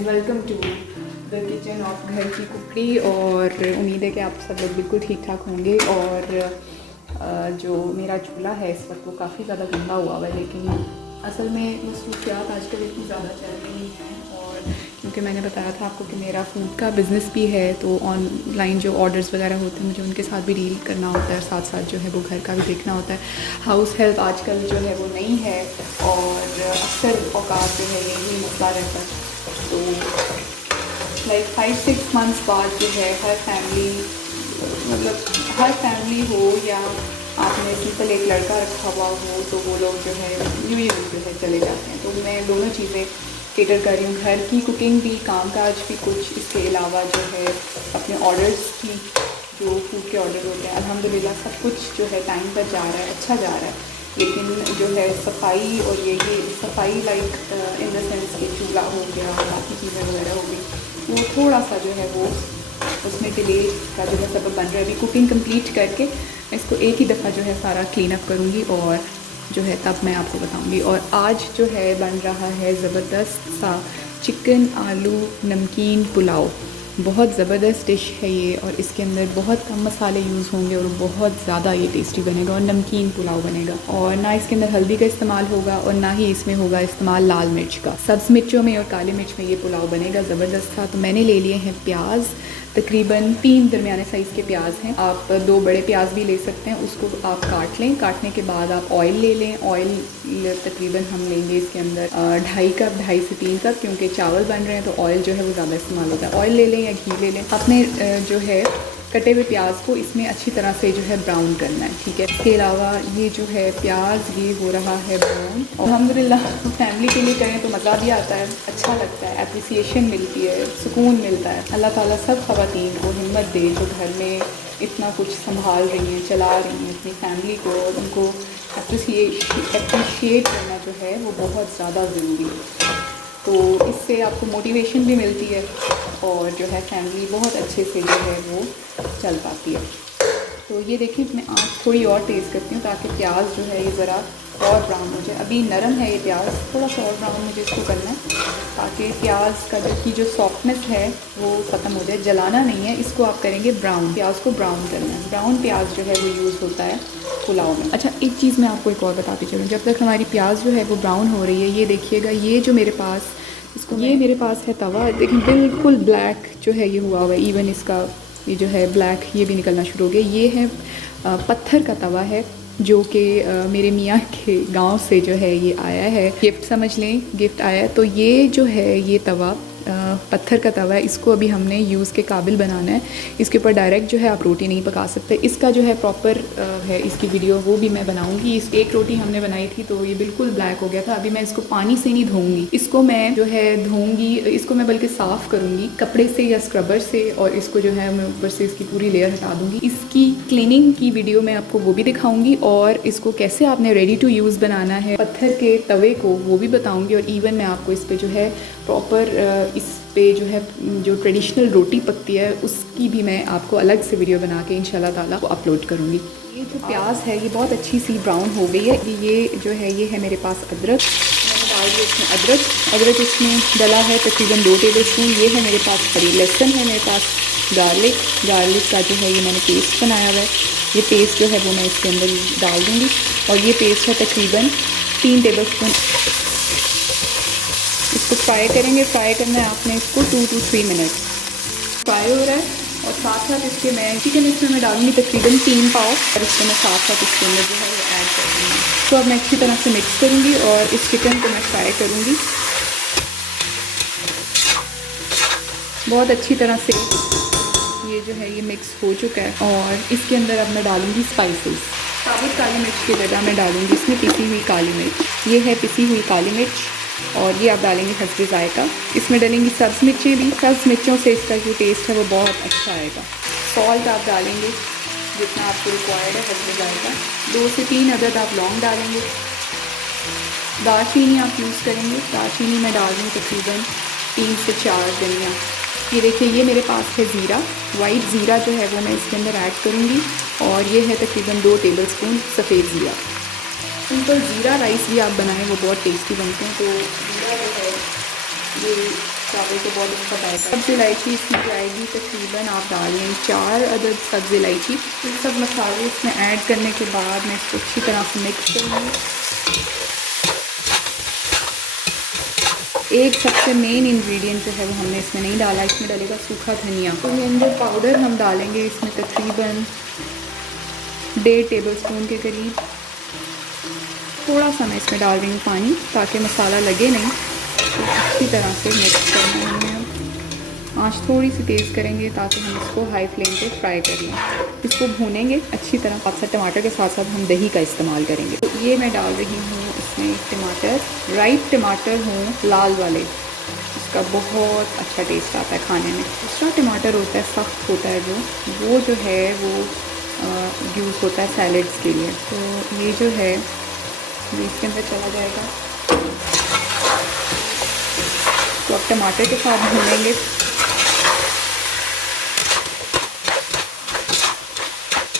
And welcome to the kitchen of घर की कुकड़ी। और उम्मीद है कि आप सब लोग बिल्कुल ठीक ठाक होंगे। और जो मेरा चूल्हा है इस वक्त वो काफ़ी ज़्यादा गंदा हुआ है, लेकिन असल में मसरूफियात आजकल इतनी ज़्यादा चल रही हैं। और क्योंकि मैंने बताया था आपको कि मेरा फूड का बिज़नेस भी है, तो ऑनलाइन जो ऑर्डर्स वगैरह होते हैं मुझे उनके साथ भी डील करना होता है, साथ साथ जो है वो घर का भी देखना होता है। हाउस हेल्प आजकल जो है वो नहीं है और अक्सर औकात जो है यही मसला रहता है। तो लाइक 5-6 मंथ्स बाद जो है हर फैमिली, मतलब हर फैमिली हो या आपने सिंपल एक लड़का रखा हुआ हो, तो वो लोग जो है यूँ जो है चले जाते हैं। तो मैं दोनों चीज़ें केटर कर रही हूँ, घर की कुकिंग भी, कामकाज भी कुछ, इसके अलावा जो है अपने ऑर्डर्स की, जो फूड के ऑर्डर होते हैं अल्हम्दुलिल्लाह सब कुछ जो है टाइम पर जा रहा है, अच्छा जा रहा है। लेकिन जो है सफाई और ये सफाई लाइक इन द सेंस कि चूल्हा हो गया, बाकी चीज़ें वगैरह हो गई, वो थोड़ा सा जो है वो उसमें डिले का जो है सबब बन रहा है। अभी कुकिंग कंप्लीट करके मैं इसको एक ही दफ़ा जो है सारा क्लीन अप करूँगी और जो है तब मैं आपको बताऊँगी। और आज जो है बन रहा है ज़बरदस्त सा चिकन आलू नमकीन पुलाव। बहुत ज़बरदस्त डिश है ये, और इसके अंदर बहुत कम मसाले यूज़ होंगे और बहुत ज़्यादा ये टेस्टी बनेगा और नमकीन पुलाव बनेगा। और ना इसके अंदर हल्दी का इस्तेमाल होगा और ना ही इसमें होगा इस्तेमाल लाल मिर्च का। सब्ज़ मिर्चों में और काली मिर्च में ये पुलाव बनेगा ज़बरदस्त था। तो मैंने ले लिए हैं प्याज, तकरीबन 3 दरमियाने साइज़ के प्याज हैं। आप 2 बड़े प्याज भी ले सकते हैं, उसको आप काट लें। काटने के बाद आप ऑयल ले लें। ऑयल तकरीबन हम लेंगे इसके अंदर 2.5 कप, 2.5 से 3 कप, क्योंकि चावल बन रहे हैं तो ऑयल जो है वो ज़्यादा इस्तेमाल होता है। ऑयल ले लें या घी ले लें। आपने जो है कटे हुए प्याज को इसमें अच्छी तरह से जो है ब्राउन करना है, ठीक है। इसके अलावा ये जो है प्याज ये हो रहा है ब्राउन। अल्हम्दुलिल्लाह फैमिली के लिए करें तो मज़ा भी आता है, अच्छा लगता है, एप्रिसिएशन मिलती है, सुकून मिलता है। अल्लाह ताला सब ख़वातीन को हिम्मत दे जो घर में इतना कुछ संभाल रही हैं, चला रही हैं अपनी फैमिली को, और उनको अप्रिशिएट करना जो है वो बहुत ज़्यादा ज़रूरी है। तो इससे आपको मोटिवेशन भी मिलती है और जो है फैमिली बहुत अच्छे से जो है वो चल पाती है। तो ये देखिए मैं आँच थोड़ी और तेज़ करती हूँ ताकि प्याज जो है ये ज़रा और ब्राउन हो जाए। अभी नरम है ये प्याज, थोड़ा सा और ब्राउन मुझे इसको करना है ताकि प्याज का जो सॉफ्टनेस है वो ख़त्म हो जाए। जलाना नहीं है इसको, आप करेंगे ब्राउन, प्याज को ब्राउन करना है। ब्राउन प्याज जो है वो यूज़ होता है पुलाव में। अच्छा, एक चीज़ मैं आपको एक और बताती चलूँ, जब तक हमारी प्याज जो है वो ब्राउन हो रही है, ये देखिएगा ये जो मेरे पास ये मेरे पास है तवा, लेकिन बिल्कुल ब्लैक जो है ये हुआ हुआ है। इवन इसका ये जो है ब्लैक ये भी निकलना शुरू हो गया। ये है पत्थर का तवा है जो कि मेरे मियाँ के गांव से जो है ये आया है, गिफ्ट समझ लें, गिफ्ट आया है। तो ये जो है ये तवा पत्थर का तवा है, इसको अभी हमने यूज़ के काबिल बनाना है। इसके ऊपर डायरेक्ट जो है आप रोटी नहीं पका सकते। इसका जो है प्रॉपर है इसकी वीडियो, वो भी मैं बनाऊंगी। इस एक रोटी हमने बनाई थी तो ये बिल्कुल ब्लैक हो गया था। अभी मैं इसको पानी से नहीं धोऊंगी, इसको मैं जो है धोऊंगी, इसको मैं बल्कि साफ़ करूँगी कपड़े से या स्क्रबर से, और इसको जो है मैं ऊपर से इसकी पूरी लेयर हटा दूँगी। इसकी क्लीनिंग की वीडियो मैं आपको वो भी दिखाऊँगी, और इसको कैसे आपने रेडी टू यूज़ बनाना है पत्थर के तवे को वो भी बताऊँगी। और इवन मैं आपको इस पर जो है प्रॉपर इस पे जो है जो ट्रेडिशनल रोटी पकती है उसकी भी मैं आपको अलग से वीडियो बना के इंशाल्लाह ताला को अपलोड करूँगी। ये जो प्याज है ये बहुत अच्छी सी ब्राउन हो गई है। ये जो है ये है मेरे पास अदरक, मैंने डाल दिया इसमें अदरक इसमें डला है तकरीबन 2 टेबलस्पून। ये है मेरे पास हरी लहसुन है, मेरे पास गार्लिक का जो है ये मैंने पेस्ट बनाया हुआ है। ये पेस्ट जो है वो मैं इसके अंदर डाल दूँगी, और ये पेस्ट है तकरीबन 3 टेबलस्पून। इसको फ्राई करेंगे। फ्राई करना है आपने इसको 2 to 3 मिनट। फ्राई हो रहा है और साथ साथ इसके मैं चिकन इसमें मैं डालूंगी तकरीबन 3 पाव, और इसको मैं साथ साथ इसके अंदर जो है वो ऐड कर दूँगी। तो अब मैं अच्छी तरह से मिक्स करूँगी और इस चिकन को मैं फ्राई करूँगी बहुत अच्छी तरह से। ये जो है ये मिक्स हो चुका है, और इसके अंदर अब मैं डालूँगी स्पाइसेस। साबुत काली मिर्च की जगह मैं डालूँगी इसमें पिसी हुई काली मिर्च। ये है पिसी हुई काली मिर्च, और ये आप डालेंगे हस्बे ज़ायका। इसमें डालेंगी सब्ज़ मिर्चें भी, सब्ज़ मिर्चों से इसका जो टेस्ट है वो बहुत अच्छा आएगा। सॉल्ट आप डालेंगे जितना आपको रिक्वायर्ड है हस्बे ज़ायका। 2 से 3 अदद आप लौंग डालेंगे। दालचीनी आप यूज़ करेंगे, दालचीनी मैं डाल दूँ तकरीबन 3 से 4 धनिया। ये देखिए ये मेरे पास है ज़ीरा, वाइट ज़ीरा जो है वो मैं इसके अंदर ऐड करूँगी, और ये है तकरीबन 2 टेबलस्पून सफ़ेद ज़ीरा। सिंपल ज़ीरा राइस भी आप बनाएं वो बहुत टेस्टी बनते हैं। तो ज़ीरा जो है ये चावल को बहुत अच्छा जाएगा। सब्ज़ इलायची इसमें जाएगी तकरीबन आप डाल लें 4 अदद सब्ज़ इलायची। ये सब मसाले इसमें ऐड करने के बाद मैं इसको अच्छी तरह से मिक्स करूँगी। एक सबसे मेन इंग्रेडिएंट जो है वो हमने इसमें नहीं डाला, इसमें डालेगा सूखा धनिया। तो मैंगो पाउडर हम डालेंगे इसमें तकरीबन 1.5 टेबलस्पून के करीब। थोड़ा सा मैं इसमें डाल रही हूँ पानी ताकि मसाला लगे नहीं। तो अच्छी तरह से मिक्स करना है हमें। आँच थोड़ी सी तेज़ करेंगे ताकि हम इसको हाई फ्लेम पे फ्राई कर लें। इसको भूनेंगे अच्छी तरह। साथ साथ टमाटर के साथ साथ हम दही का इस्तेमाल करेंगे। तो ये मैं डाल रही हूँ इसमें टमाटर, राइट टमाटर हों लाल वाले, इसका बहुत अच्छा टेस्ट आता है खाने में। दूसरा टमाटर होता है सख्त होता है वो है वो यूज़ होता है सैलड्स के लिए। तो ये जो है ये इसके अंदर चला जाएगा। तो अब टमाटर के साथ भूनेंगे।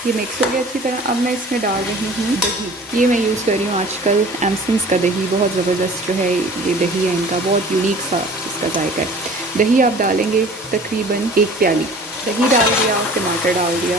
ये मिक्स हो गया अच्छी तरह। अब मैं इसमें डाल रही हूँ दही। ये मैं यूज़ कर रही हूँ आजकल एमसन्स का दही, बहुत ज़बरदस्त जो है ये दही है इनका, बहुत यूनिक सा इसका जायका है। दही आप डालेंगे तकरीबन 1 प्याली। दही डाल दिया, टमाटर डाल दिया।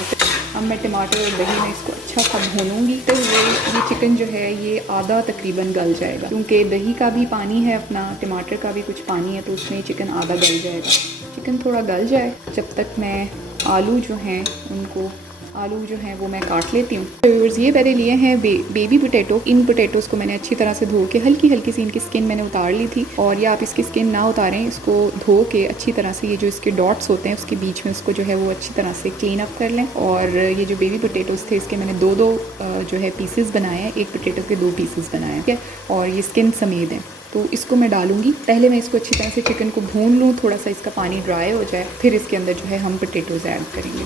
अब मैं टमाटर और दही में इसको अच्छा सा भूनूंगी। तो ये चिकन जो है ये आधा तकरीबन गल जाएगा, क्योंकि दही का भी पानी है अपना, टमाटर का भी कुछ पानी है, तो उसमें चिकन आधा गल जाएगा। चिकन थोड़ा गल जाए जब तक मैं आलू जो हैं वो मैं काट लेती हूँ। तो ये मैंने लिए हैं बेबी पोटैटो। इन पोटैटोज़ को मैंने अच्छी तरह से धो के हल्की सी इनकी स्किन मैंने उतार ली थी। और या आप इसकी स्किन ना उतारें, इसको धो के अच्छी तरह से ये जो इसके डॉट्स होते हैं उसके बीच में इसको जो है वो अच्छी तरह से क्लीन अप कर लें। और ये जो बेबी पोटैटोज़ थे इसके मैंने दो जो है पीसेस बनाए हैं। एक पोटैटो के 2 पीसेस बनाए हैं, ठीक है। और ये स्किन समेत हैं, तो इसको मैं डालूंगी। पहले मैं इसको अच्छी तरह से चिकन को भून लूँ, थोड़ा सा इसका पानी ड्राई हो जाए, फिर इसके अंदर जो है हम पोटैटोज़ ऐड करेंगे।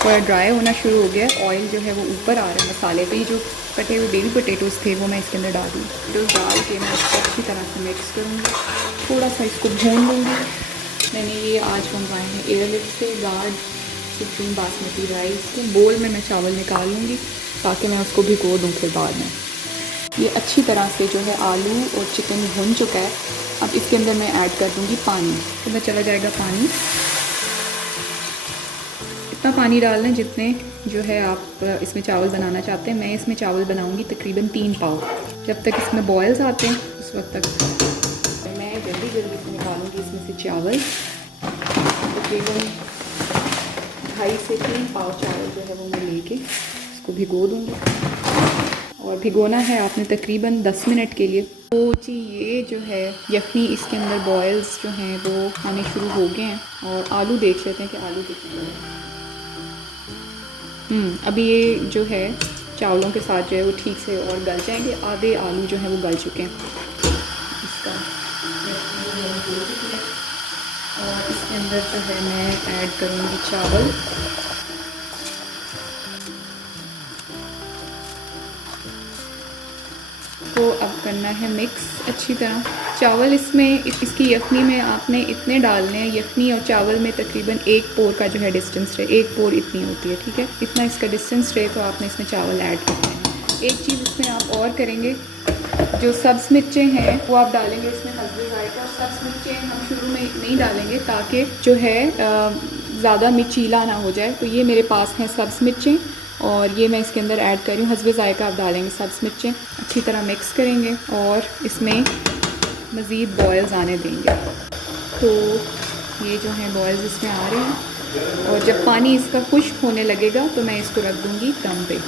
थोड़ा ड्राई होना शुरू हो गया, ऑयल जो है वो ऊपर आ रहा है मसाले पे। जो कटे हुए बेबी पोटैटोज़ थे वो मैं इसके अंदर डाल दूँ। पोटैटोज़ डाल के मैं इसको अच्छी तरह से मिक्स करूँगी, थोड़ा सा इसको भून लूँगी। मैंने ये आज मंगवाए हैं एयरलिफ्ट से गार्ड सुप्रीम बासमती राइस के। बोल में मैं चावल निकाल लूँगी ताकि मैं उसको भिगो दूँ फिर बाद में। ये अच्छी तरह से जो है आलू और चिकन भुन चुका है। अब इसके अंदर मैं ऐड कर दूँगी पानी। तो मैं चला जाएगा पानी। इतना पानी डालना जितने जो है आप इसमें चावल बनाना चाहते हैं। मैं इसमें चावल बनाऊंगी तकरीबन 3 पाव। जब तक इसमें बॉयल्स आते हैं उस वक्त तक मैं जल्दी से निकालूंगी इसमें से चावल। तकरीबन 2.5 से 3 पाव चावल जो है वो मैं लेके इसको भिगो दूँगी। और भिगोना है आपने तकरीबन 10 मिनट के लिए। तो जी ये जो है यखनी इसके अंदर बॉयल्स जो हैं वो आने शुरू हो गए हैं। और आलू देख लेते हैं कि आलू कितने हैं। अभी ये जो है चावलों के साथ जो है वो ठीक से और गल जाएंगे। आधे आलू जो है वो गल चुके हैं इसका। और इसके अंदर जो है मैं ऐड करूँगी चावल। तो अब करना है मिक्स अच्छी तरह। चावल इसमें इसकी यखनी में आपने इतने डालने हैं, यखनी और चावल में तकरीबन 1 पोर का जो है डिस्टेंस रहे। 1 पोर इतनी होती है, ठीक है। इतना इसका डिस्टेंस रहे तो आपने इसमें चावल ऐड करना है। एक चीज़ इसमें आप और करेंगे, जो सब्ज़ मिर्चें हैं वो आप डालेंगे इसमें हस्बे ज़ायका। और सब्ज़ मिर्चें हम शुरू में नहीं डालेंगे ताकि जो है ज़्यादा मिर्चीला ना हो जाए। तो ये मेरे पास हैं सब्ज़ मिर्चें और ये मैं इसके अंदर ऐड कर रही हूँ। हस्बे ज़ायका आप डालेंगे सब्ज़ मिर्चें। अच्छी तरह मिक्स करेंगे और इसमें मज़ीद बॉयल्स आने देंगे। तो ये जो हैं बॉयल्स इसमें आ रहे हैं। और जब पानी इसका खुश्क होने लगेगा तो मैं इसको रख दूँगी दम पे।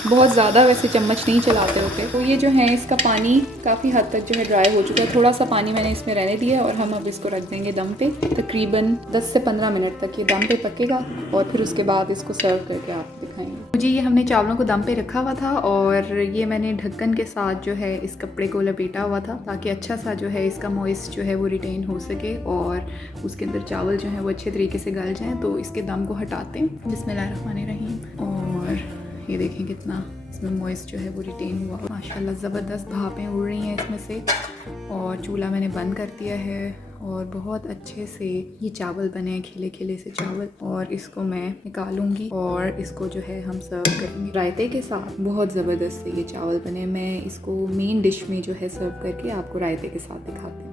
बहुत ज़्यादा वैसे चम्मच नहीं चलाते होते। तो ये जो है इसका पानी काफ़ी हद तक जो है ड्राई हो चुका है। थोड़ा सा पानी मैंने इसमें रहने दिया और हम अब इसको रख देंगे दम पे। तकरीबन 10 से 15 मिनट तक ये दम पे पकेगा और फिर उसके बाद इसको सर्व करके आप दिखाएंगे। जी ये हमने चावलों को दम पे रखा हुआ था और ये मैंने ढक्कन के साथ जो है इस कपड़े को लपेटा हुआ था ताकि अच्छा सा जो है इसका मॉइस्ट जो है वो रिटेन हो सके और उसके अंदर चावल जो है वो अच्छे तरीके से गल जाएँ। तो इसके दम को हटाते हैं। बिस्मिल्लाहिर्रहमानिर्रहीम। और ये देखें कितना इसमें मॉइस्ट जो है वो रिटेन हुआ। माशाल्लाह ज़बरदस्त भापें उड़ रही हैं इसमें से। और चूल्हा मैंने बंद कर दिया है और बहुत अच्छे से ये चावल बने हैं, खिले खिले से चावल। और इसको मैं निकालूंगी और इसको जो है हम सर्व करेंगे रायते के साथ। बहुत ज़बरदस्त से ये चावल बने। मैं इसको मेन डिश में जो है सर्व करके आपको रायते के साथ दिखाती हूँ।